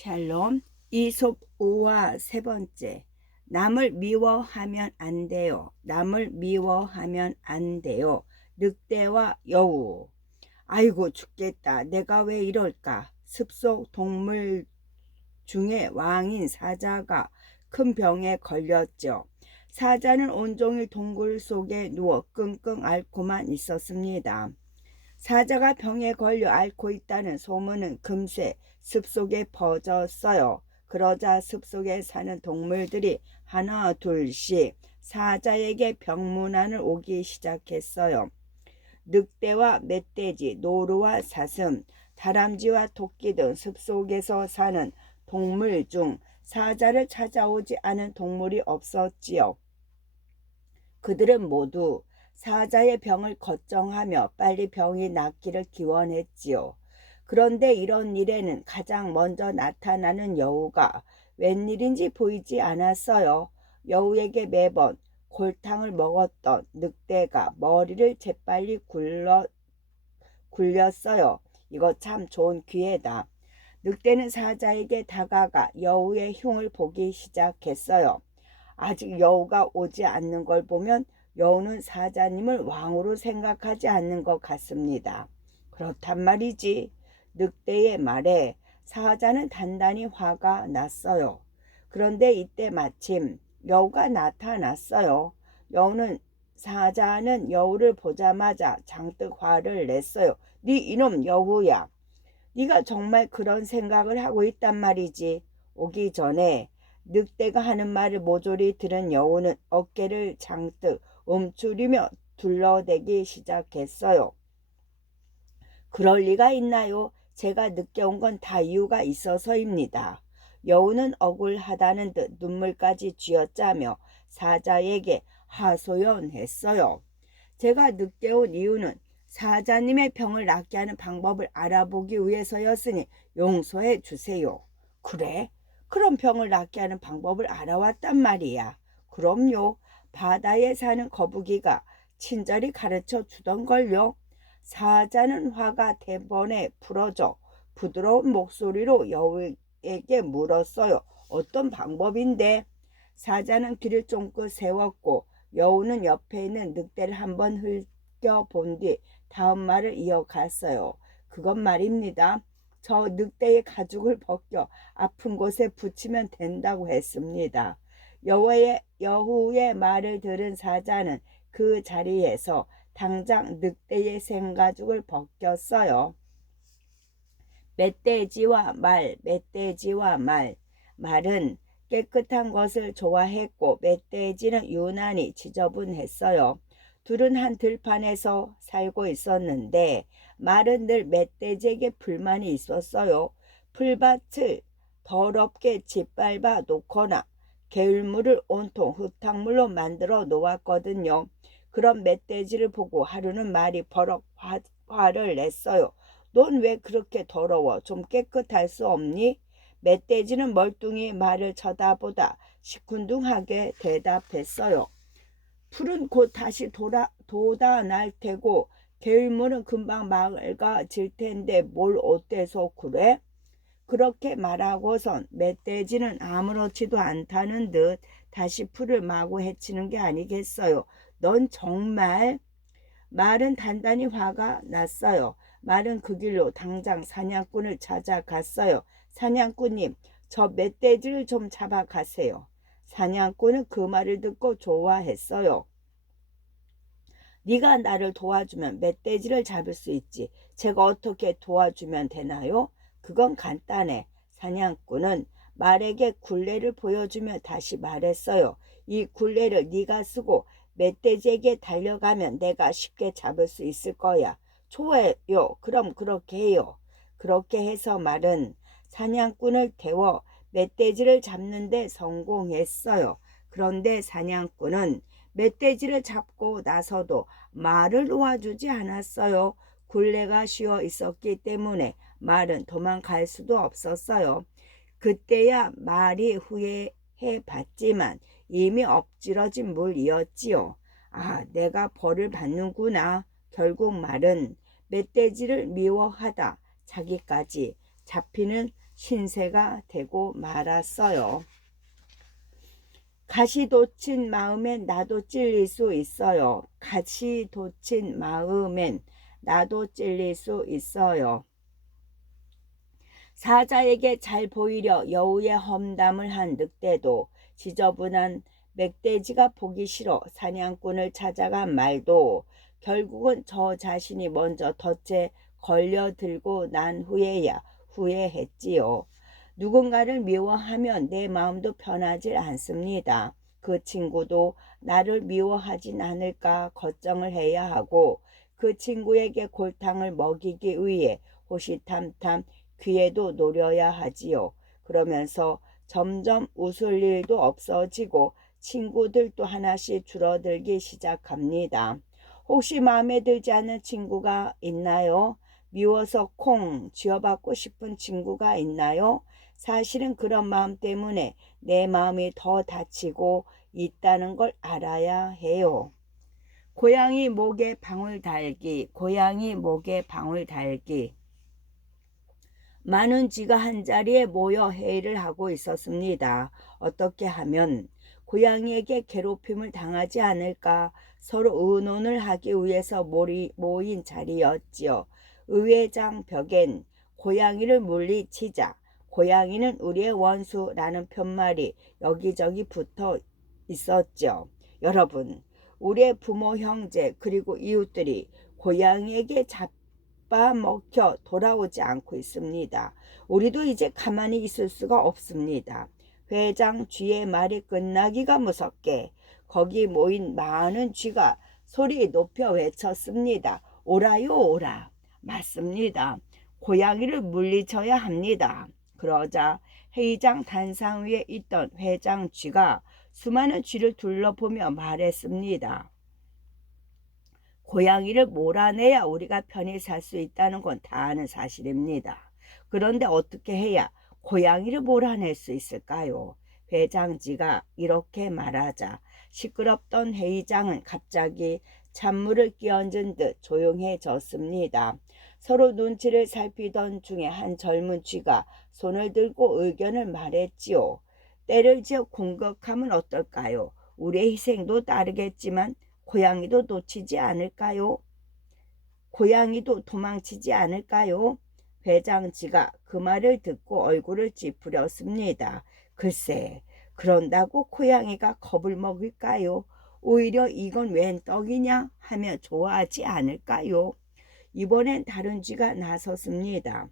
샬롬. 이솝 5화 세 번째. 남을 미워하면 안 돼요. 남을 미워하면 안 돼요. 늑대와 여우. 아이고 죽겠다. 내가 왜 이럴까. 습속 동물 중에 왕인 사자가 큰 병에 걸렸죠. 사자는 온종일 동굴 속에 누워 끙끙 앓고만 있었습니다. 사자가 병에 걸려 앓고 있다는 소문은 금세 숲속에 퍼졌어요. 그러자 숲속에 사는 동물들이 하나 둘씩 사자에게 병문안을 오기 시작했어요. 늑대와 멧돼지, 노루와 사슴, 다람쥐와 토끼 등 숲속에서 사는 동물 중 사자를 찾아오지 않은 동물이 없었지요. 그들은 모두 사자의 병을 걱정하며 빨리 병이 낫기를 기원했지요. 그런데 이런 일에는 가장 먼저 나타나는 여우가 웬일인지 보이지 않았어요. 여우에게 매번 골탕을 먹었던 늑대가 머리를 재빨리 굴렸어요. 이거 참 좋은 기회다. 늑대는 사자에게 다가가 여우의 흉을 보기 시작했어요. 아직 여우가 오지 않는 걸 보면 여우는 사자님을 왕으로 생각하지 않는 것 같습니다. 그렇단 말이지. 늑대의 말에 사자는 단단히 화가 났어요. 그런데 이때 마침 여우가 나타났어요. 사자는 여우를 보자마자 장뜩 화를 냈어요. 네 이놈 여우야. 네가 정말 그런 생각을 하고 있단 말이지. 오기 전에 늑대가 하는 말을 모조리 들은 여우는 어깨를 장뜩 움츠리며 둘러대기 시작했어요. 그럴 리가 있나요? 제가 늦게 온 건 다 이유가 있어서입니다. 여우는 억울하다는 듯 눈물까지 쥐어짜며 사자에게 하소연했어요. 제가 늦게 온 이유는 사자님의 병을 낫게 하는 방법을 알아보기 위해서였으니 용서해 주세요. 그래? 그런 병을 낫게 하는 방법을 알아왔단 말이야. 그럼요. 바다에 사는 거북이가 친절히 가르쳐 주던걸요. 사자는 화가 대번에 풀어져 부드러운 목소리로 여우에게 물었어요. 어떤 방법인데? 사자는 귀를 쫑긋 세웠고 여우는 옆에 있는 늑대를 한번 흘겨본 뒤 다음 말을 이어갔어요. 그건 말입니다. 저 늑대의 가죽을 벗겨 아픈 곳에 붙이면 된다고 했습니다. 여우의 말을 들은 사자는 그 자리에서 당장 늑대의 생가죽을 벗겼어요. 멧돼지와 말. 말은 깨끗한 것을 좋아했고 멧돼지는 유난히 지저분했어요. 둘은 한 들판에서 살고 있었는데 말은 늘 멧돼지에게 불만이 있었어요. 풀밭을 더럽게 짓밟아 놓거나 개울물을 온통 흙탕물로 만들어 놓았거든요. 그런 멧돼지를 보고 하루는 말이 버럭 화를 냈어요. 넌 왜 그렇게 더러워? 좀 깨끗할 수 없니? 멧돼지는 멀뚱히 말을 쳐다보다 시큰둥하게 대답했어요. 풀은 곧 다시 돋아날 테고 개울물은 금방 맑아질 텐데 뭘 어때서 그래? 그렇게 말하고선 멧돼지는 아무렇지도 않다는 듯 다시 풀을 마구 헤치는 게 아니겠어요. 넌 정말... 말은 단단히 화가 났어요. 말은 그 길로 당장 사냥꾼을 찾아갔어요. 사냥꾼님, 저 멧돼지를 좀 잡아가세요. 사냥꾼은 그 말을 듣고 좋아했어요. 네가 나를 도와주면 멧돼지를 잡을 수 있지. 제가 어떻게 도와주면 되나요? 그건 간단해. 사냥꾼은 말에게 굴레를 보여주며 다시 말했어요. 이 굴레를 네가 쓰고 멧돼지에게 달려가면 내가 쉽게 잡을 수 있을 거야. 좋아요. 그럼 그렇게 해요. 그렇게 해서 말은 사냥꾼을 태워 멧돼지를 잡는 데 성공했어요. 그런데 사냥꾼은 멧돼지를 잡고 나서도 말을 놓아주지 않았어요. 굴레가 씌어 있었기 때문에 말은 도망갈 수도 없었어요. 그때야 말이 후회해 봤지만 이미 엎질러진 물이었지요. 아, 내가 벌을 받는구나. 결국 말은 멧돼지를 미워하다 자기까지 잡히는 신세가 되고 말았어요. 가시 돋친 마음엔 나도 찔릴 수 있어요. 가시 돋친 마음엔 나도 찔릴 수 있어요. 사자에게 잘 보이려 여우의 험담을 한 늑대도, 지저분한 멧돼지가 보기 싫어 사냥꾼을 찾아간 말도 결국은 저 자신이 먼저 덫에 걸려들고 난 후에야 후회했지요. 누군가를 미워하면 내 마음도 편하질 않습니다. 그 친구도 나를 미워하진 않을까 걱정을 해야 하고, 그 친구에게 골탕을 먹이기 위해 호시탐탐 귀에도 노려야 하지요. 그러면서 점점 웃을 일도 없어지고 친구들도 하나씩 줄어들기 시작합니다. 혹시 마음에 들지 않는 친구가 있나요? 미워서 콩 쥐어받고 싶은 친구가 있나요? 사실은 그런 마음 때문에 내 마음이 더 다치고 있다는 걸 알아야 해요. 고양이 목에 방울 달기, 고양이 목에 방울 달기. 많은 쥐가 한자리에 모여 회의를 하고 있었습니다. 어떻게 하면 고양이에게 괴롭힘을 당하지 않을까 서로 의논을 하기 위해서 모인 자리였지요. 의회장 벽엔 고양이를 물리치자, 고양이는 우리의 원수라는 편말이 여기저기 붙어 있었죠. 여러분, 우리의 부모, 형제, 그리고 이웃들이 고양이에게 잡아먹혀 돌아오지 않고 있습니다. 우리도 이제 가만히 있을 수가 없습니다. 회장 쥐의 말이 끝나기가 무섭게 거기 모인 많은 쥐가 소리 높여 외쳤습니다. 오라요 오라. 맞습니다. 고양이를 물리쳐야 합니다. 그러자 회의장 단상 위에 있던 회장 쥐가 수많은 쥐를 둘러보며 말했습니다. 고양이를 몰아내야 우리가 편히 살 수 있다는 건 다 아는 사실입니다. 그런데 어떻게 해야 고양이를 몰아낼 수 있을까요? 회장지가 이렇게 말하자 시끄럽던 회의장은 갑자기 찬물을 끼얹은 듯 조용해졌습니다. 서로 눈치를 살피던 중에 한 젊은 쥐가 손을 들고 의견을 말했지요. 때를 지어 공격하면 어떨까요? 우리의 희생도 따르겠지만 고양이도 놓치지 않을까요? 고양이도 도망치지 않을까요? 회장지가 그 말을 듣고 얼굴을 찌푸렸습니다. 글쎄, 그런다고 고양이가 겁을 먹을까요? 오히려 이건 웬 떡이냐 하며 좋아하지 않을까요? 이번엔 다른 쥐가 나섰습니다.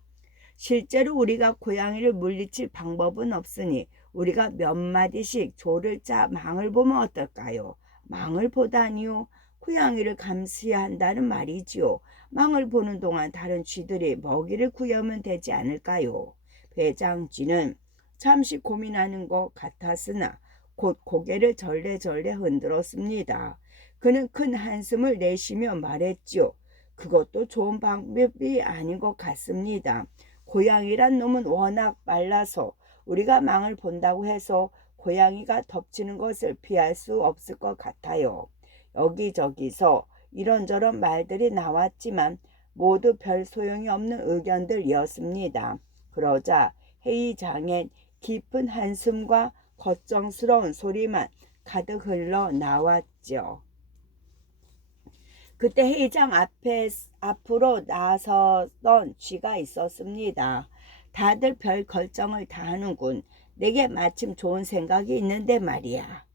실제로 우리가 고양이를 물리칠 방법은 없으니 우리가 몇 마디씩 조를 짜 망을 보면 어떨까요? 망을 보다니요. 고양이를 감시해야 한다는 말이지요. 망을 보는 동안 다른 쥐들이 먹이를 구하면 되지 않을까요? 회장쥐는 잠시 고민하는 것 같았으나 곧 고개를 절레절레 흔들었습니다. 그는 큰 한숨을 내쉬며 말했지요. 그것도 좋은 방법이 아닌 것 같습니다. 고양이란 놈은 워낙 말라서 우리가 망을 본다고 해서 고양이가 덮치는 것을 피할 수 없을 것 같아요. 여기저기서 이런저런 말들이 나왔지만 모두 별 소용이 없는 의견들이었습니다. 그러자 회의장엔 깊은 한숨과 걱정스러운 소리만 가득 흘러 나왔죠. 그때 회의장 앞으로 나서던 쥐가 있었습니다. 다들 별 결정을 다 하는군. 내게 마침 좋은 생각이 있는데 말이야.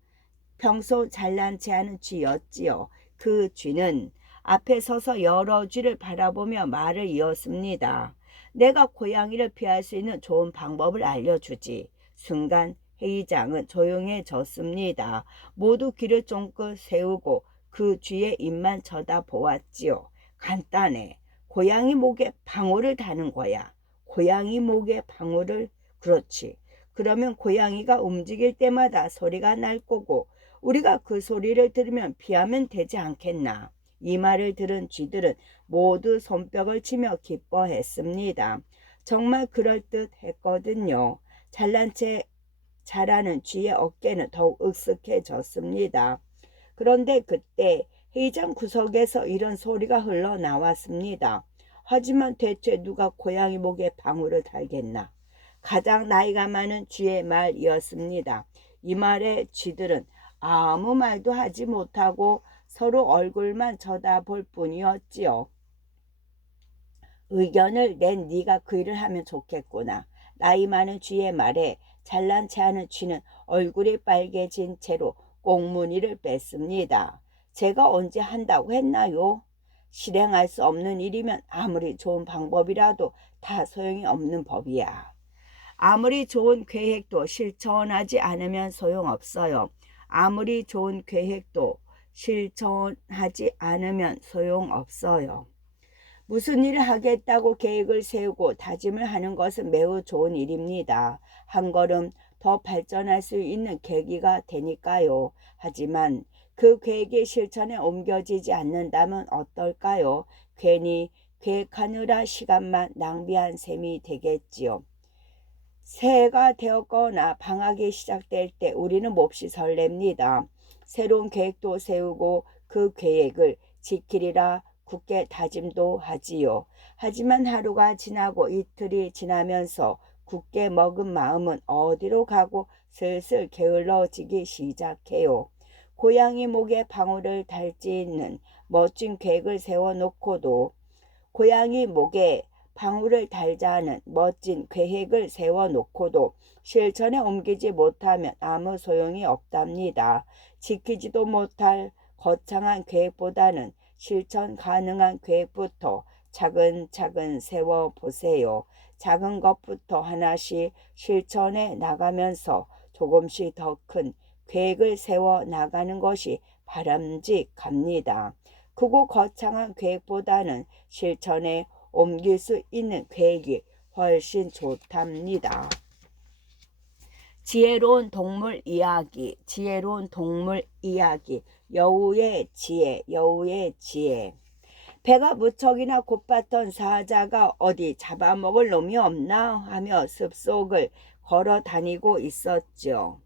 평소 잘난 체하는 쥐였지요. 그 쥐는 앞에 서서 여러 쥐를 바라보며 말을 이었습니다. 내가 고양이를 피할 수 있는 좋은 방법을 알려주지. 순간 회의장은 조용해졌습니다. 모두 귀를 쫑긋 세우고 그 쥐의 입만 쳐다보았지요. 간단해. 고양이 목에 방울을 다는 거야. 고양이 목에 방울을. 그렇지. 그러면 고양이가 움직일 때마다 소리가 날 거고 우리가 그 소리를 들으면 피하면 되지 않겠나. 이 말을 들은 쥐들은 모두 손뼉을 치며 기뻐했습니다. 정말 그럴듯했거든요. 잘난 체 잘하는 쥐의 어깨는 더욱 으쓱해졌습니다. 그런데 그때 회의장 구석에서 이런 소리가 흘러나왔습니다. 하지만 대체 누가 고양이 목에 방울을 달겠나? 가장 나이가 많은 쥐의 말이었습니다. 이 말에 쥐들은 아무 말도 하지 못하고 서로 얼굴만 쳐다볼 뿐이었지요. 의견을 낸 네가 그 일을 하면 좋겠구나. 나이 많은 쥐의 말에 잘난 체하는 쥐는 얼굴이 빨개진 채로 꽁무니를 뺐습니다. 제가 언제 한다고 했나요? 실행할 수 없는 일이면 아무리 좋은 방법이라도 다 소용이 없는 법이야. 아무리 좋은 계획도 실천하지 않으면 소용없어요. 아무리 좋은 계획도 실천하지 않으면 소용없어요. 무슨 일을 하겠다고 계획을 세우고 다짐을 하는 것은 매우 좋은 일입니다. 한 걸음 더 발전할 수 있는 계기가 되니까요. 하지만 그 계획이 실천에 옮겨지지 않는다면 어떨까요? 괜히 계획하느라 시간만 낭비한 셈이 되겠지요. 새해가 되었거나 방학이 시작될 때 우리는 몹시 설렙니다. 새로운 계획도 세우고 그 계획을 지키리라 굳게 다짐도 하지요. 하지만 하루가 지나고 이틀이 지나면서 굳게 먹은 마음은 어디로 가고 슬슬 게을러지기 시작해요. 고양이 목에 방울을 달지는 멋진 계획을 세워놓고도 고양이 목에 방울을 달자는 멋진 계획을 세워놓고도 실천에 옮기지 못하면 아무 소용이 없답니다. 지키지도 못할 거창한 계획보다는 실천 가능한 계획부터 차근차근 세워보세요. 작은 것부터 하나씩 실천해 나가면서 조금씩 더 큰 계획을 세워 나가는 것이 바람직합니다. 크고 거창한 계획보다는 실천에 옮길 수 있는 계획이 훨씬 좋답니다. 지혜로운 동물 이야기, 지혜로운 동물 이야기, 여우의 지혜, 여우의 지혜. 배가 무척이나 고팠던 사자가 어디 잡아먹을 놈이 없나 하며 숲속을 걸어 다니고 있었죠.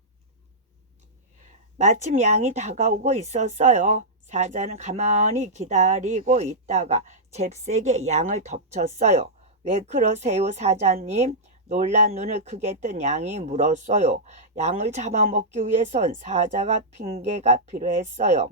마침 양이 다가오고 있었어요. 사자는 가만히 기다리고 있다가 잽세게 양을 덮쳤어요. 왜 그러세요, 사자님? 놀란 눈을 크게 뜬 양이 물었어요. 양을 잡아먹기 위해선 사자가 핑계가 필요했어요.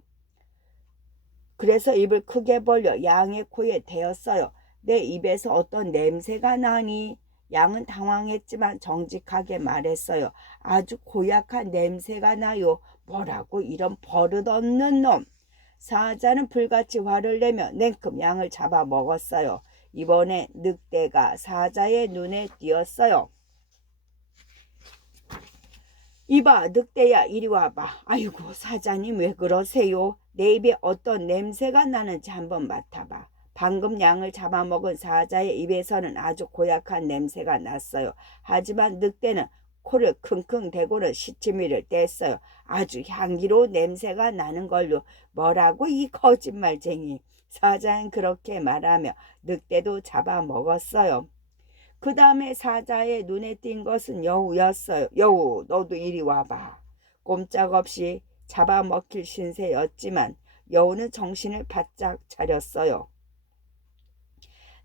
그래서 입을 크게 벌려 양의 코에 대었어요. 내 입에서 어떤 냄새가 나니? 양은 당황했지만 정직하게 말했어요. 아주 고약한 냄새가 나요. 뭐라고 이런 버릇없는 놈. 사자는 불같이 화를 내며 냉큼 양을 잡아먹었어요. 이번에 늑대가 사자의 눈에 띄었어요. 이봐, 늑대야, 이리 와봐. 아이고, 사자님 왜 그러세요? 내 입에 어떤 냄새가 나는지 한번 맡아봐. 방금 양을 잡아먹은 사자의 입에서는 아주 고약한 냄새가 났어요. 하지만 늑대는 코를 킁킁 대고는 시치미를 뗐어요. 아주 향기로운 냄새가 나는 걸로. 뭐라고 이 거짓말쟁이. 사자는 그렇게 말하며 늑대도 잡아먹었어요. 그 다음에 사자의 눈에 띈 것은 여우였어요. 여우, 너도 이리 와봐. 꼼짝없이 잡아먹힐 신세였지만 여우는 정신을 바짝 차렸어요.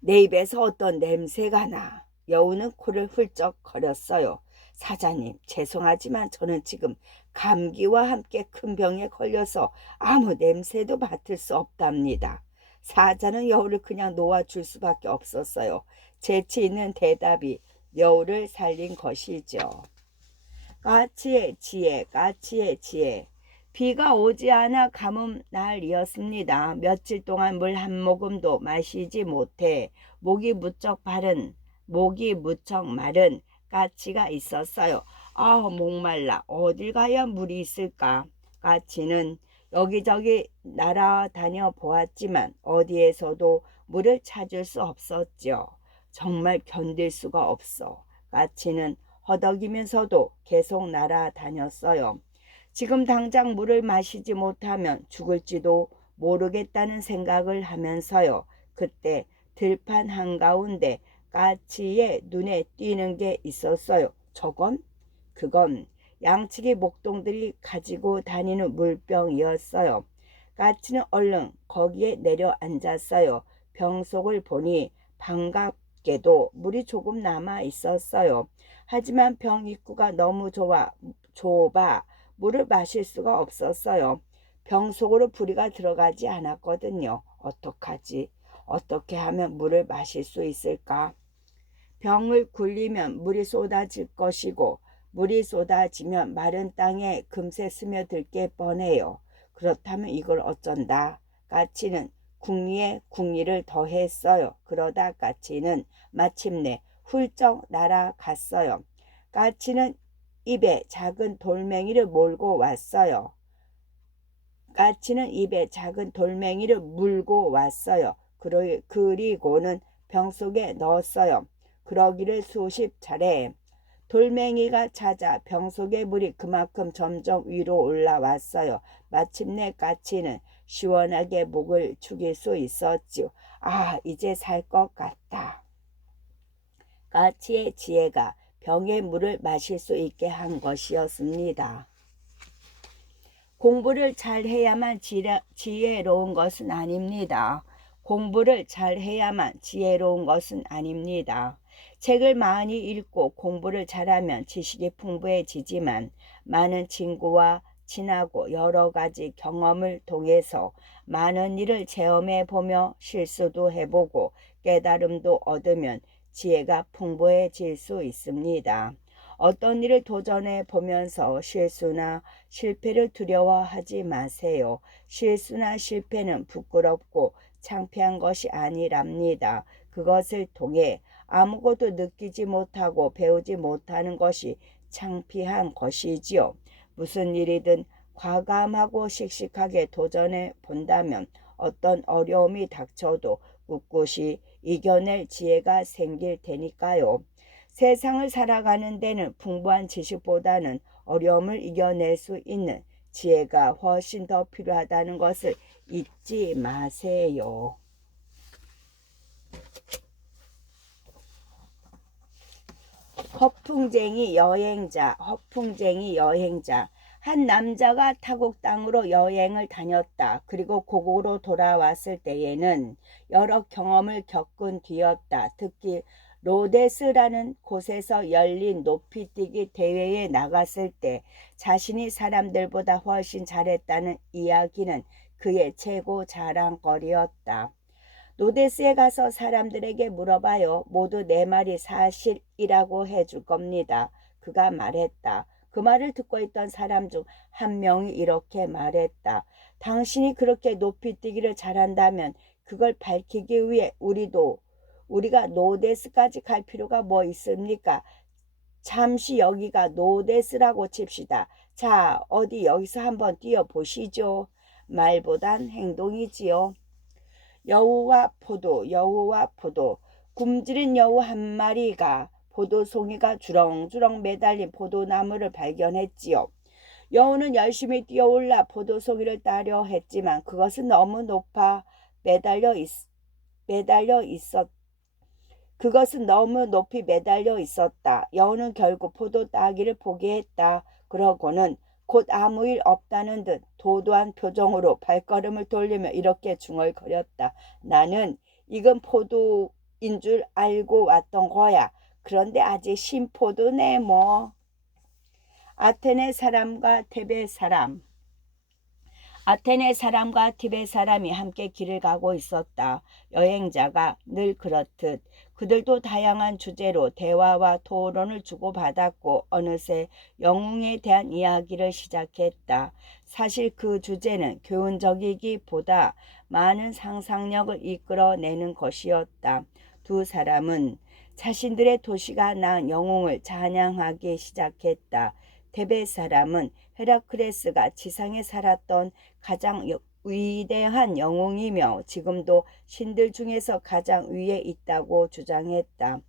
내 입에서 어떤 냄새가 나. 여우는 코를 훌쩍 거렸어요. 사자님, 죄송하지만 저는 지금 감기와 함께 큰 병에 걸려서 아무 냄새도 맡을 수 없답니다. 사자는 여우를 그냥 놓아줄 수밖에 없었어요. 재치 있는 대답이 여우를 살린 것이죠. 까치의 지혜, 까치의 지혜. 비가 오지 않아 가뭄 날이었습니다. 며칠 동안 물 한 모금도 마시지 못해 목이 무척 마른 까치가 있었어요. 아, 목말라. 어딜 가야 물이 있을까? 까치는 여기저기 날아다녀 보았지만 어디에서도 물을 찾을 수 없었죠. 정말 견딜 수가 없어. 까치는 허덕이면서도 계속 날아다녔어요. 지금 당장 물을 마시지 못하면 죽을지도 모르겠다는 생각을 하면서요. 그때 들판 한가운데 까치의 눈에 띄는 게 있었어요. 그건 양치기 목동들이 가지고 다니는 물병이었어요. 까치는 얼른 거기에 내려앉았어요. 병 속을 보니 놀랍게도 물이 조금 남아 있었어요. 하지만 병 입구가 너무 좁아 물을 마실 수가 없었어요. 병 속으로 부리가 들어가지 않았거든요. 어떡하지? 어떻게 하면 물을 마실 수 있을까? 병을 굴리면 물이 쏟아질 것이고 물이 쏟아지면 마른 땅에 금세 스며들게 뻔해요. 그렇다면 이걸 어쩐다? 까치는 궁리에 궁리를 더했어요. 그러다 까치는 마침내 훌쩍 날아갔어요. 까치는 입에 작은 돌멩이를 몰고 왔어요. 까치는 입에 작은 돌멩이를 물고 왔어요. 그리고는 병 속에 넣었어요. 그러기를 수십 차례. 돌멩이가 찾아 병 속의 물이 그만큼 점점 위로 올라왔어요. 마침내 까치는 시원하게 목을 죽일 수 있었지요. 아, 이제 살 것 같다. 까치의 지혜가 병의 물을 마실 수 있게 한 것이었습니다. 공부를 잘 해야만 지혜로운 것은 아닙니다. 공부를 잘 해야만 지혜로운 것은 아닙니다. 책을 많이 읽고 공부를 잘하면 지식이 풍부해지지만 많은 친구와 친하고 여러 가지 경험을 통해서 많은 일을 체험해 보며 실수도 해보고 깨달음도 얻으면 지혜가 풍부해질 수 있습니다. 어떤 일을 도전해 보면서 실수나 실패를 두려워하지 마세요. 실수나 실패는 부끄럽고 창피한 것이 아니랍니다. 그것을 통해 아무것도 느끼지 못하고 배우지 못하는 것이 창피한 것이지요. 무슨 일이든 과감하고 씩씩하게 도전해 본다면 어떤 어려움이 닥쳐도 꿋꿋이 이겨낼 지혜가 생길 테니까요. 세상을 살아가는 데는 풍부한 지식보다는 어려움을 이겨낼 수 있는 지혜가 훨씬 더 필요하다는 것을 잊지 마세요. 허풍쟁이 여행자. 한 남자가 타국 땅으로 여행을 다녔다. 그리고 고국으로 돌아왔을 때에는 여러 경험을 겪은 뒤였다. 특히 로데스라는 곳에서 열린 높이뛰기 대회에 나갔을 때 자신이 사람들보다 훨씬 잘했다는 이야기는 그의 최고 자랑거리였다. 로데스에 가서 사람들에게 물어봐요. 모두 내 말이 사실이라고 해줄 겁니다. 그가 말했다. 그 말을 듣고 있던 사람 중 한 명이 이렇게 말했다. 당신이 그렇게 높이뛰기를 잘한다면 그걸 밝히기 위해 우리가 로데스까지 갈 필요가 뭐 있습니까? 잠시 여기가 로데스라고 칩시다. 자, 어디 여기서 한번 뛰어보시죠. 말보단 행동이지요. 여우와 포도. 굶주린 여우 한 마리가 포도송이가 주렁주렁 매달린 포도나무를 발견했지요. 여우는 열심히 뛰어올라 포도송이를 따려 했지만 그것은 너무 높아 그것은 너무 높이 매달려 있었다. 여우는 결국 포도 따기를 포기했다. 그러고는 곧 아무 일 없다는 듯 도도한 표정으로 발걸음을 돌리며 이렇게 중얼거렸다. 나는 익은 포도인 줄 알고 왔던 거야. 그런데 아직 신포도네 뭐. 아테네 사람과 티베 사람이 함께 길을 가고 있었다. 여행자가 늘 그렇듯 그들도 다양한 주제로 대화와 토론을 주고받았고 어느새 영웅에 대한 이야기를 시작했다. 사실 그 주제는 교훈적이기보다 많은 상상력을 이끌어내는 것이었다. 두 사람은 자신들의 도시가 낳은 영웅을 찬양하기 시작했다. 테베 사람은 헤라클레스가 지상에 살았던 가장 위대한 영웅이며 지금도 신들 중에서 가장 위에 있다고 주장했다.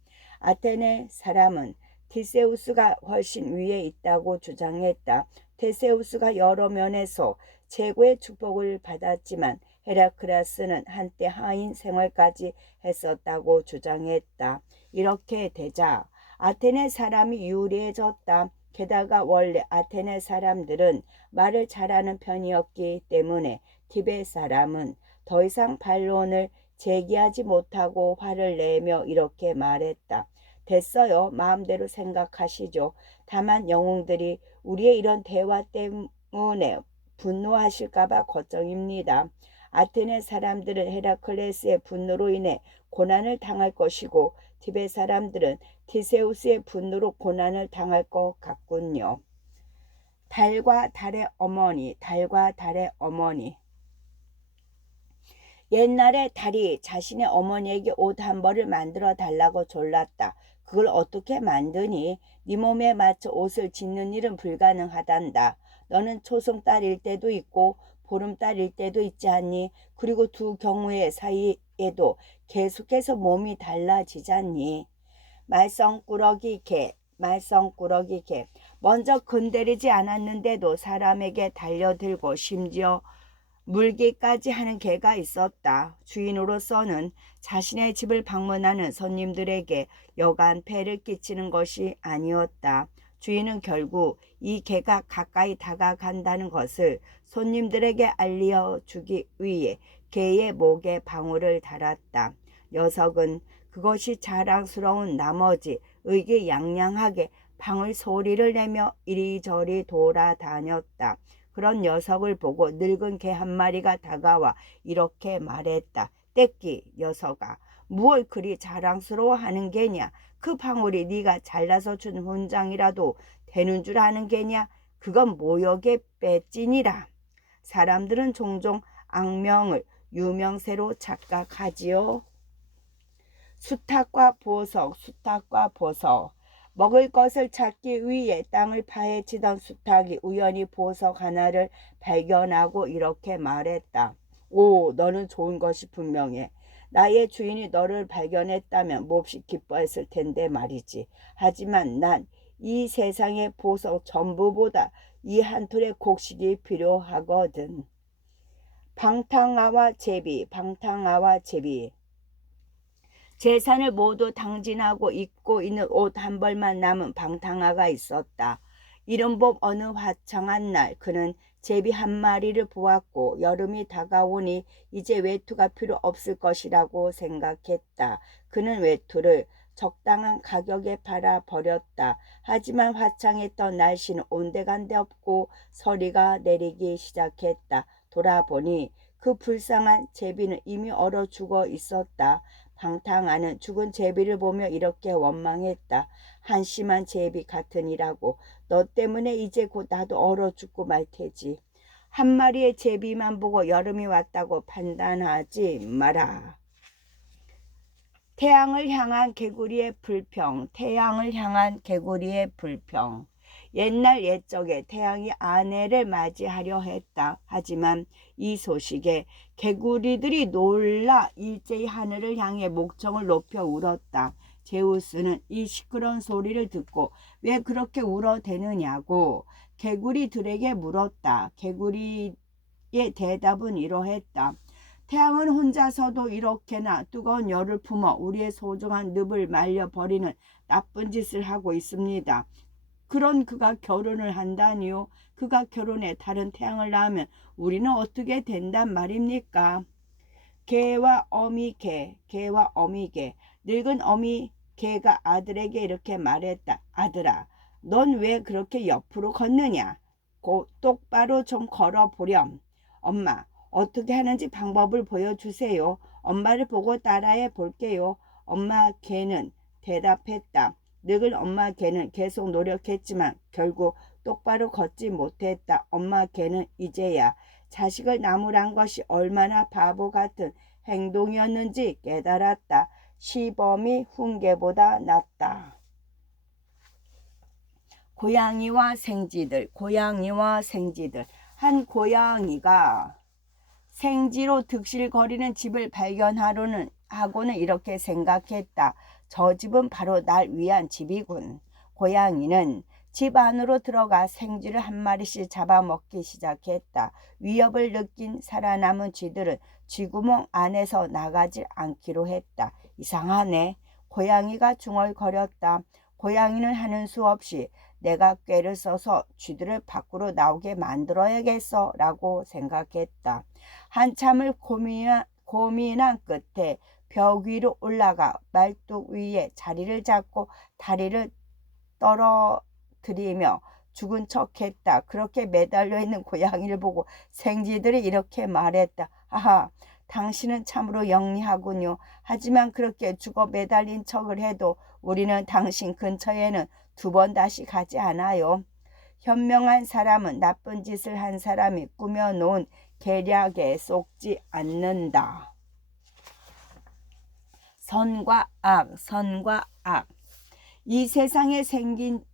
아테네 사람은 티세우스가 훨씬 위에 있다고 주장했다. 테세우스가 여러 면에서 최고의 축복을 받았지만 헤라클레스는 한때 하인 생활까지 했었다고 주장했다. 이렇게 되자 아테네 사람이 유리해졌다. 게다가 원래 아테네 사람들은 말을 잘하는 편이었기 때문에 티베 사람은 더 이상 반론을 제기하지 못하고 화를 내며 이렇게 말했다. 됐어요. 마음대로 생각하시죠. 다만 영웅들이 우리의 이런 대화 때문에 분노하실까봐 걱정입니다. 아테네 사람들은 헤라클레스의 분노로 인해 고난을 당할 것이고 티베 사람들은 티세우스의 분노로 고난을 당할 것 같군요. 달과 달의 어머니, 달과 달의 어머니. 옛날에 달이 자신의 어머니에게 옷 한 벌을 만들어 달라고 졸랐다. 그걸 어떻게 만드니? 네 몸에 맞춰 옷을 짓는 일은 불가능하단다. 너는 초승달일 때도 있고 보름달일 때도 있지 않니? 그리고 두 경우의 사이에도 계속해서 몸이 달라지잖니. 말썽꾸러기 개, 말썽꾸러기 개. 먼저 건드리지 않았는데도 사람에게 달려들고 심지어 물기까지 하는 개가 있었다. 주인으로서는 자신의 집을 방문하는 손님들에게 여간 폐를 끼치는 것이 아니었다. 주인은 결국 이 개가 가까이 다가간다는 것을 손님들에게 알려주기 위해 개의 목에 방울을 달았다. 녀석은 그것이 자랑스러운 나머지 의기양양하게 방울 소리를 내며 이리저리 돌아다녔다. 그런 녀석을 보고 늙은 개 한 마리가 다가와 이렇게 말했다. 떼끼 녀석아, 무얼 그리 자랑스러워하는 게냐? 그 방울이 네가 잘라서 준 훈장이라도 되는 줄 아는 게냐? 그건 모욕의 빼찐이라. 사람들은 종종 악명을 유명세로 착각하지요. 수탉과 보석, 수탉과 보석. 먹을 것을 찾기 위해 땅을 파헤치던 수탉이 우연히 보석 하나를 발견하고 이렇게 말했다. 오, 너는 좋은 것이 분명해. 나의 주인이 너를 발견했다면 몹시 기뻐했을 텐데 말이지. 하지만 난 이 세상의 보석 전부보다 이 한 톨의 곡식이 필요하거든. 방탕아와 제비, 방탕아와 제비. 재산을 모두 당진하고 입고 있는 옷 한 벌만 남은 방탕아가 있었다. 이른봄 어느 화창한 날 그는 제비 한 마리를 보았고 여름이 다가오니 이제 외투가 필요 없을 것이라고 생각했다. 그는 외투를 적당한 가격에 팔아 버렸다. 하지만 화창했던 날씨는 온데간데 없고 서리가 내리기 시작했다. 돌아보니 그 불쌍한 제비는 이미 얼어 죽어 있었다. 방탕아는 죽은 제비를 보며 이렇게 원망했다. 한심한 제비 같으니라고. 너 때문에 이제 곧 나도 얼어 죽고 말 테지. 한 마리의 제비만 보고 여름이 왔다고 판단하지 마라. 태양을 향한 개구리의 불평, 태양을 향한 개구리의 불평. 옛날 옛적에 태양이 아내를 맞이하려 했다. 하지만 이 소식에 개구리들이 놀라 일제히 하늘을 향해 목청을 높여 울었다. 제우스는 이 시끄러운 소리를 듣고 왜 그렇게 울어대느냐고 개구리들에게 물었다. 개구리의 대답은 이러했다. 태양은 혼자서도 이렇게나 뜨거운 열을 품어 우리의 소중한 늪을 말려버리는 나쁜 짓을 하고 있습니다. 그런 그가 결혼을 한다니요. 그가 결혼해 다른 태양을 낳으면 우리는 어떻게 된단 말입니까? 개와 어미 개, 개와 어미 개. 늙은 어미 개가 아들에게 이렇게 말했다. 아들아, 넌 왜 그렇게 옆으로 걷느냐? 똑바로 좀 걸어보렴. 엄마, 어떻게 하는지 방법을 보여주세요. 엄마를 보고 따라해 볼게요. 엄마 개는 대답했다. 늙은 엄마 개는 계속 노력했지만 결국 똑바로 걷지 못했다. 엄마 개는 이제야 자식을 나무란 것이 얼마나 바보 같은 행동이었는지 깨달았다. 시범이 훈계보다 낫다. 고양이와 생쥐들, 고양이와 생쥐들. 한 고양이가 생쥐로 득실거리는 집을 발견하고는 이렇게 생각했다. 저 집은 바로 날 위한 집이군. 고양이는 집 안으로 들어가 생쥐를 한 마리씩 잡아먹기 시작했다. 위협을 느낀 살아남은 쥐들은 쥐구멍 안에서 나가지 않기로 했다. 이상하네. 고양이가 중얼거렸다. 고양이는 하는 수 없이 내가 꾀를 써서 쥐들을 밖으로 나오게 만들어야겠어 라고 생각했다. 한참을 고민한 끝에 벽 위로 올라가 말뚝 위에 자리를 잡고 다리를 떨어뜨리며 죽은 척했다. 그렇게 매달려 있는 고양이를 보고 생쥐들이 이렇게 말했다. 하하, 당신은 참으로 영리하군요. 하지만 그렇게 죽어 매달린 척을 해도 우리는 당신 근처에는 2번 다시 가지 않아요. 현명한 사람은 나쁜 짓을 한 사람이 꾸며놓은 계략에 속지 않는다. 선과 악, 선과 악. 이 세상이 생긴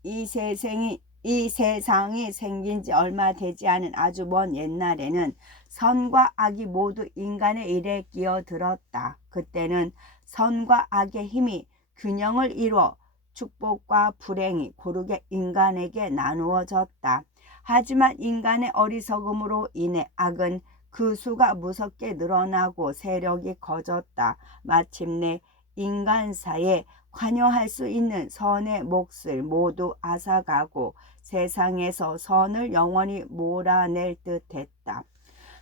지 얼마 되지 않은 아주 먼 옛날에는 선과 악이 모두 인간의 일에 끼어들었다. 그때는 선과 악의 힘이 균형을 이루어 축복과 불행이 고르게 인간에게 나누어졌다. 하지만 인간의 어리석음으로 인해 악은 그 수가 무섭게 늘어나고 세력이 커졌다. 마침내 인간사에 관여할 수 있는 선의 몫을 모두 앗아가고 세상에서 선을 영원히 몰아낼 듯했다.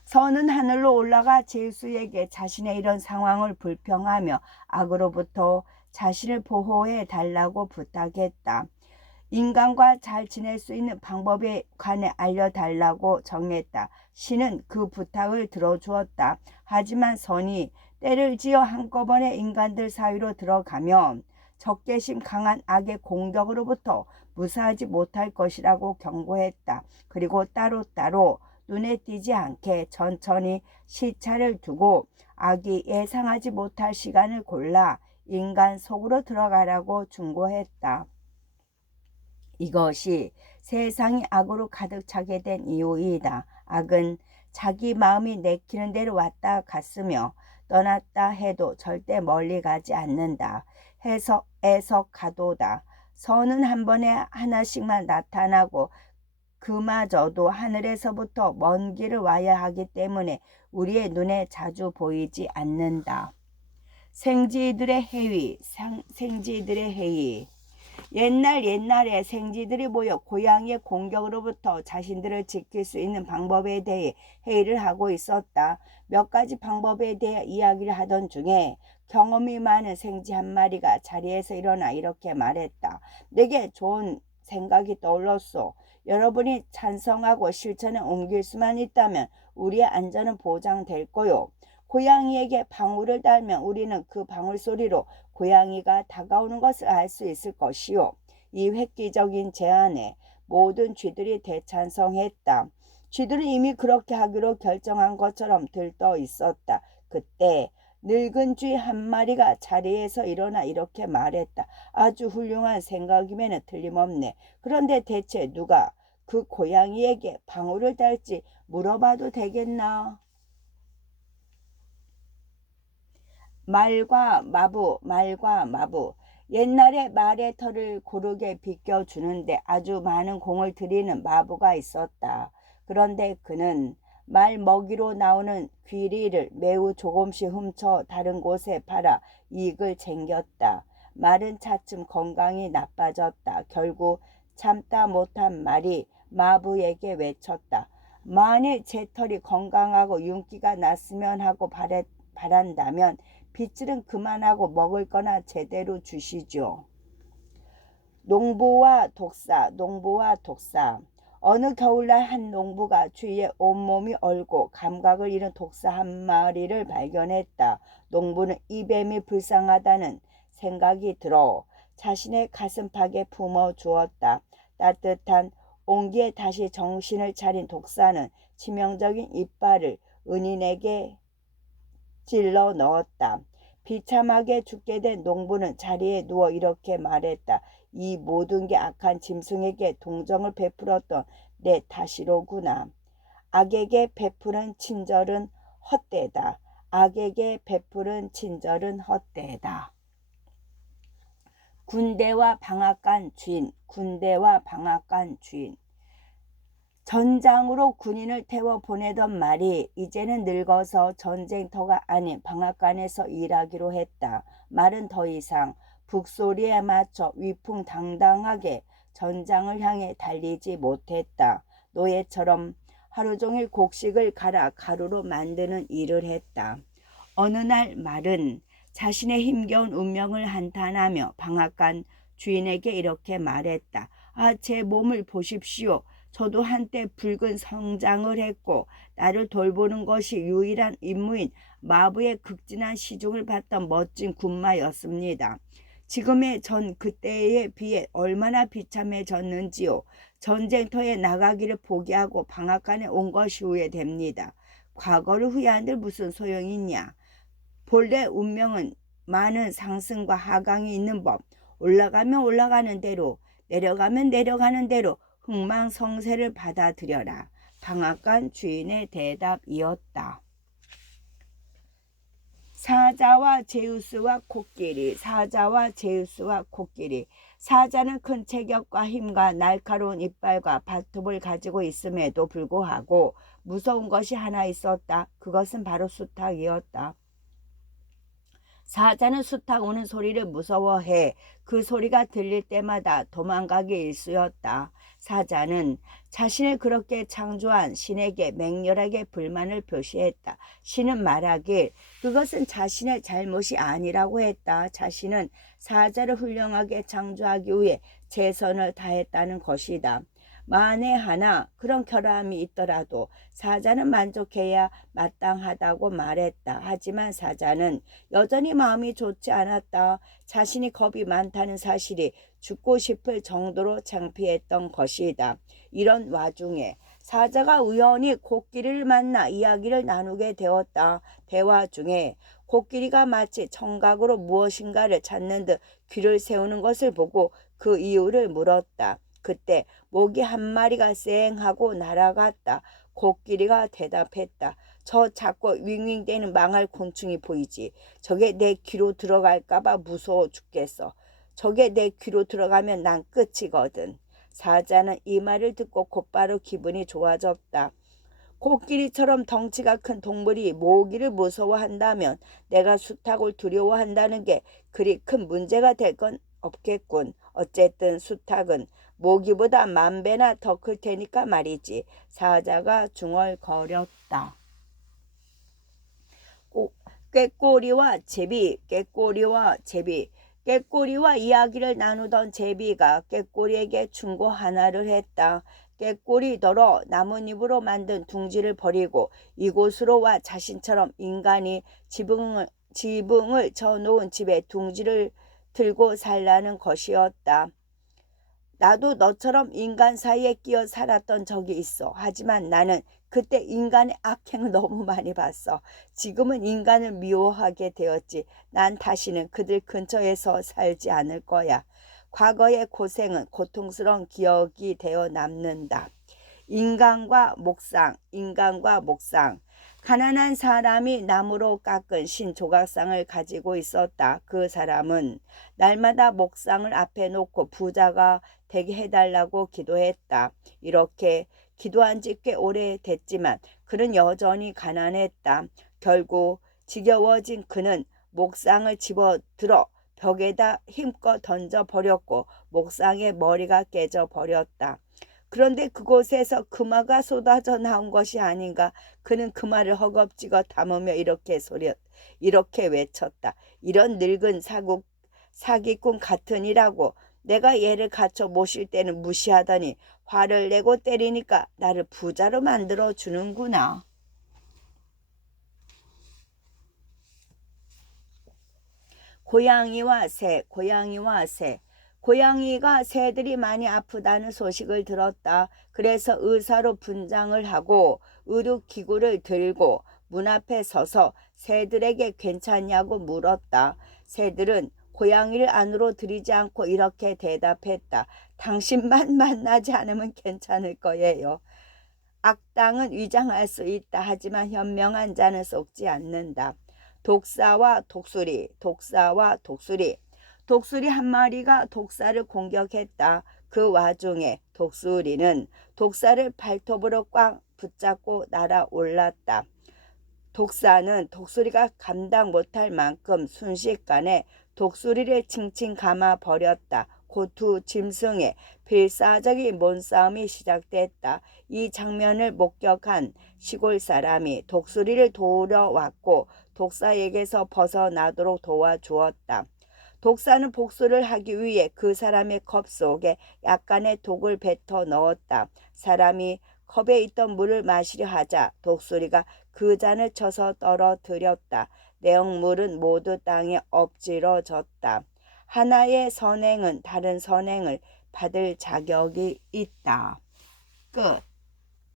선은 하늘로 올라가 제수에게 자신의 이런 상황을 불평하며 악으로부터 자신을 보호해 달라고 부탁했다. 인간과 잘 지낼 수 있는 방법에 관해 알려달라고 정했다. 신은 그 부탁을 들어주었다. 하지만 선이 때를 지어 한꺼번에 인간들 사이로 들어가면 적개심 강한 악의 공격으로부터 무사하지 못할 것이라고 경고했다. 그리고 따로따로 눈에 띄지 않게 천천히 시차를 두고 악이 예상하지 못할 시간을 골라 인간 속으로 들어가라고 충고했다. 이것이 세상이 악으로 가득 차게 된 이유이다. 악은 자기 마음이 내키는 대로 왔다 갔으며 떠났다 해도 절대 멀리 가지 않는다. 해서 가도다. 선은 한 번에 하나씩만 나타나고 그마저도 하늘에서부터 먼 길을 와야 하기 때문에 우리의 눈에 자주 보이지 않는다. 생쥐들의 해위. 옛날에 생쥐들이 모여 고양이의 공격으로부터 자신들을 지킬 수 있는 방법에 대해 회의를 하고 있었다. 몇 가지 방법에 대해 이야기를 하던 중에 경험이 많은 생쥐 한 마리가 자리에서 일어나 이렇게 말했다. 내게 좋은 생각이 떠올랐소. 여러분이 찬성하고 실천에 옮길 수만 있다면 우리의 안전은 보장될 거요. 고양이에게 방울을 달면 우리는 그 방울 소리로 고양이가 다가오는 것을 알 수 있을 것이요. 이 획기적인 제안에 모든 쥐들이 대찬성했다. 쥐들은 이미 그렇게 하기로 결정한 것처럼 들떠 있었다. 그때 늙은 쥐 한 마리가 자리에서 일어나 이렇게 말했다. 아주 훌륭한 생각이면 틀림없네. 그런데 대체 누가 그 고양이에게 방울을 달지 물어봐도 되겠나? 말과 마부. 옛날에 말의 털을 고르게 빗겨주는데 아주 많은 공을 들이는 마부가 있었다. 그런데 그는 말 먹이로 나오는 귀리를 매우 조금씩 훔쳐 다른 곳에 팔아 이익을 챙겼다. 말은 차츰 건강이 나빠졌다. 결국 참다 못한 말이 마부에게 외쳤다. 만일 제 털이 건강하고 윤기가 났으면 하고 바란다면 빗질은 그만하고 먹을 거나 제대로 주시죠. 농부와 독사. 어느 겨울날 한 농부가 주위에 온몸이 얼고 감각을 잃은 독사 한 마리를 발견했다. 농부는 이 뱀이 불쌍하다는 생각이 들어 자신의 가슴팍에 품어 주었다. 따뜻한 온기에 다시 정신을 차린 독사는 치명적인 이빨을 은인에게 찔러 넣었다. 비참하게 죽게 된 농부는 자리에 누워 이렇게 말했다. 이 모든 게 악한 짐승에게 동정을 베풀었던 내 탓이로구나. 악에게 베푸는 친절은 헛되다. 군대와 방앗간 주인. 전장으로 군인을 태워 보내던 말이 이제는 늙어서 전쟁터가 아닌 방앗간에서 일하기로 했다. 말은 더 이상 북소리에 맞춰 위풍당당하게 전장을 향해 달리지 못했다. 노예처럼 하루 종일 곡식을 갈아 가루로 만드는 일을 했다. 어느 날 말은 자신의 힘겨운 운명을 한탄하며 방앗간 주인에게 이렇게 말했다. 아, 제 몸을 보십시오. 저도 한때 붉은 성장을 했고 나를 돌보는 것이 유일한 임무인 마부의 극진한 시중을 받던 멋진 군마였습니다. 지금의 전 그때에 비해 얼마나 비참해졌는지요. 전쟁터에 나가기를 포기하고 방앗간에 온 것이 후회됩니다. 과거를 후회한들 무슨 소용이 있냐. 본래 운명은 많은 상승과 하강이 있는 법. 올라가면 올라가는 대로, 내려가면 내려가는 대로 흥망성쇠를 받아들여라. 방앗간 주인의 대답이었다. 사자와 제우스와 코끼리. 사자와 제우스와 코끼리. 사자는 큰 체격과 힘과 날카로운 이빨과 발톱을 가지고 있음에도 불구하고 무서운 것이 하나 있었다. 그것은 바로 수탉이었다. 사자는 수탉 우는 소리를 무서워해 그 소리가 들릴 때마다 도망가기 일쑤였다. 사자는 자신을 그렇게 창조한 신에게 맹렬하게 불만을 표시했다. 신은 말하길 그것은 자신의 잘못이 아니라고 했다. 자신은 사자를 훌륭하게 창조하기 위해 최선을 다했다는 것이다. 만에 하나 그런 결함이 있더라도 사자는 만족해야 마땅하다고 말했다. 하지만 사자는 여전히 마음이 좋지 않았다. 자신이 겁이 많다는 사실이 죽고 싶을 정도로 창피했던 것이다. 이런 와중에 사자가 우연히 코끼리를 만나 이야기를 나누게 되었다. 대화 중에 코끼리가 마치 청각으로 무엇인가를 찾는 듯 귀를 세우는 것을 보고 그 이유를 물었다. 그때 모기 한 마리가 쌩하고 날아갔다. 코끼리가 대답했다. 저 작고 윙윙대는 망할 곤충이 보이지. 저게 내 귀로 들어갈까봐 무서워 죽겠어. 저게 내 귀로 들어가면 난 끝이거든. 사자는 이 말을 듣고 곧바로 기분이 좋아졌다. 코끼리처럼 덩치가 큰 동물이 모기를 무서워한다면 내가 수탉을 두려워한다는 게 그리 큰 문제가 될 건 없겠군. 어쨌든 수탉은 모기보다 10,000배나 더 클 테니까 말이지. 사자가 중얼거렸다. 꾀꼬리와 제비, 꾀꼬리와 제비. 꾀꼬리와 이야기를 나누던 제비가 꾀꼬리에게 충고 하나를 했다. 꾀꼬리더러 나뭇잎으로 만든 둥지를 버리고 이곳으로 와 자신처럼 인간이 지붕을 쳐놓은 집에 둥지를 들고 살라는 것이었다. 나도 너처럼 인간 사이에 끼어 살았던 적이 있어. 하지만 나는 그때 인간의 악행을 너무 많이 봤어. 지금은 인간을 미워하게 되었지. 난 다시는 그들 근처에서 살지 않을 거야. 과거의 고생은 고통스러운 기억이 되어 남는다. 인간과 목상, 인간과 목상. 가난한 사람이 나무로 깎은 신조각상을 가지고 있었다. 그 사람은 날마다 목상을 앞에 놓고 부자가 되게 해달라고 기도했다. 이렇게 기도한 지 꽤 오래됐지만 그는 여전히 가난했다. 결국 지겨워진 그는 목상을 집어들어 벽에다 힘껏 던져버렸고 목상의 머리가 깨져버렸다. 그런데 그곳에서 금화가 쏟아져 나온 것이 아닌가. 그는 금화를 허겁지겁 담으며 이렇게 외쳤다. 이런 늙은 사기꾼 같으니라고. 내가 얘를 갖춰 모실 때는 무시하더니 화를 내고 때리니까 나를 부자로 만들어 주는구나. 고양이와 새, 고양이와 새. 고양이가 새들이 많이 아프다는 소식을 들었다. 그래서 의사로 분장을 하고 의료기구를 들고 문 앞에 서서 새들에게 괜찮냐고 물었다. 새들은 고양이를 안으로 들이지 않고 이렇게 대답했다. 당신만 만나지 않으면 괜찮을 거예요. 악당은 위장할 수 있다. 하지만 현명한 자는 속지 않는다. 독사와 독수리, 독사와 독수리. 독수리 한 마리가 독사를 공격했다. 그 와중에 독수리는 독사를 발톱으로 꽉 붙잡고 날아올랐다. 독사는 독수리가 감당 못할 만큼 순식간에 독수리를 칭칭 감아 버렸다. 그 두 짐승의 필사적인 몸싸움이 시작됐다. 이 장면을 목격한 시골 사람이 독수리를 도우러 왔고 독사에게서 벗어나도록 도와주었다. 독사는 복수를 하기 위해 그 사람의 컵 속에 약간의 독을 뱉어 넣었다. 사람이 컵에 있던 물을 마시려 하자 독수리가 그 잔을 쳐서 떨어뜨렸다. 내용물은 모두 땅에 엎질러졌다. 하나의 선행은 다른 선행을 받을 자격이 있다. 끝.